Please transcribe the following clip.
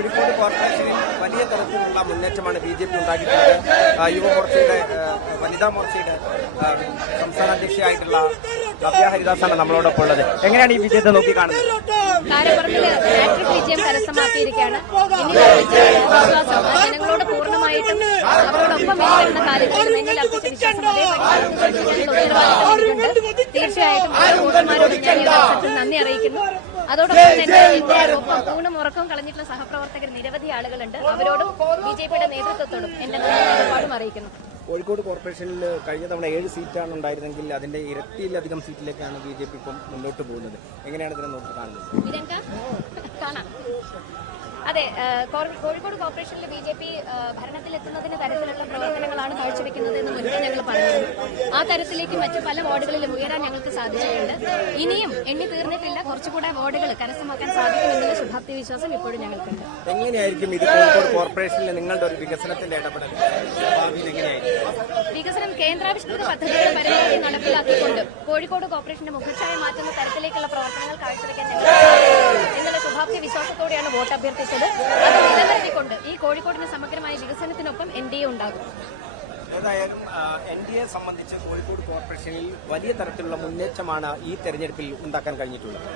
കോഴിക്കോട് കോർപ്പറേഷനിൽ വലിയ തരത്തിലുള്ള മുന്നേറ്റമാണ് BJP ഉണ്ടാക്കിയിട്ടുള്ളത്. യുവമോർച്ചയുടെ വനിതാ മോർച്ചയുടെ സംസ്ഥാന അധ്യക്ഷയായിട്ടുള്ള നവ്യ ഹരിദാസാണ് നമ്മളോടൊപ്പം ഉള്ളത്. എങ്ങനെയാണ് ഈ വിജയത്തെ നോക്കി കാണുന്നത്? ഹാട്രിക് വിജയം കരസ്ഥമാക്കിയിരിക്കുകയാണ്. വിശ്വാസം ജനങ്ങളോട് പൂർണ്ണമായിട്ടും അവരോടൊപ്പം വരുന്ന കാര്യത്തിൽ എന്നിൽ അർപ്പിച്ച വിശ്വാസം തീർച്ചയായിട്ടും വോട്ടർമാരോട് ഞാൻ ഈ അവസരത്തിൽ നന്ദി അറിയിക്കുന്നു. അതോടൊപ്പം തന്നെ എന്റെ ഒപ്പം ഊണും ഉറക്കവും കളഞ്ഞിട്ടുള്ള സഹപ്രവർത്തകർ നിരവധി ആളുകളുണ്ട്. അവരോടും BJPയുടെ നേതൃത്വത്തോടും എന്റെ നിലപാടും അറിയിക്കുന്നു. കോഴിക്കോട് കോർപ്പറേഷനിൽ കഴിഞ്ഞ തവണ 7 സീറ്റാണ് ഉണ്ടായിരുന്നെങ്കിൽ അതിന്റെ ഇരട്ടിയിലധികം സീറ്റിലേക്കാണ് BJP ഇപ്പം മുന്നോട്ട് പോകുന്നത്. എങ്ങനെയാണ് ഇതിനെ നോക്കി കാണുന്നത്? കാണാം. അതെ, കോഴിക്കോട് കോർപ്പറേഷനിൽ BJP ഭരണത്തിലെത്തുന്നതിന് തരത്തിലുള്ള പ്രവർത്തനങ്ങളാണ് കാഴ്ചവെക്കുന്നത് എന്ന് മുൻപ് ഞങ്ങൾ പറഞ്ഞിരുന്നു. ആ തരത്തിലേക്ക് മറ്റു പല വാർഡുകളിലും ഉയരാൻ ഞങ്ങൾക്ക് സാധിച്ചിട്ടുണ്ട്. ഇനിയും എണ്ണി തീർന്നിട്ടില്ല. കുറച്ചുകൂടെ വാർഡുകൾ കരസ്ഥമാക്കാൻ സാധിക്കുമെന്നുള്ള ശുഭാപ്തി വിശ്വാസം ഇപ്പോഴും ഞങ്ങൾക്കുണ്ട്. എങ്ങനെയായിരിക്കും ഇത് കോഴിക്കോട് കോർപ്പറേഷനിൽ നിങ്ങളുടെ ഒരു വികസനത്തിന്റെ ഇടപെടൽ? വികസനം കേന്ദ്രാവിഷ്കൃത പദ്ധതികൾ പരമാവധി നടപ്പിലാക്കിക്കൊണ്ട് കോഴിക്കോട് കോർപ്പറേഷന്റെ മുഖച്ഛായ മാറ്റുന്ന തരത്തിലേക്കുള്ള പ്രവർത്തനങ്ങൾ കാഴ്ചവെക്കാൻ എന്നുള്ള ശുഭാപ്തി വിശ്വാസത്തോടെയാണ് വോട്ട് അഭ്യർത്ഥിച്ചത്. അത് നിലനിർത്തിക്കൊണ്ട് ഈ കോഴിക്കോടിന്റെ സമഗ്രമായ വികസനത്തിനൊപ്പം NDA ഉണ്ടാകും. ഏതായാലും NDA സംബന്ധിച്ച് കോഴിക്കോട് കോർപ്പറേഷനിൽ വലിയ തരത്തിലുള്ള മുന്നേറ്റമാണ് ഈ തെരഞ്ഞെടുപ്പിൽ ഉണ്ടാക്കാൻ കഴിഞ്ഞിട്ടുള്ളത്.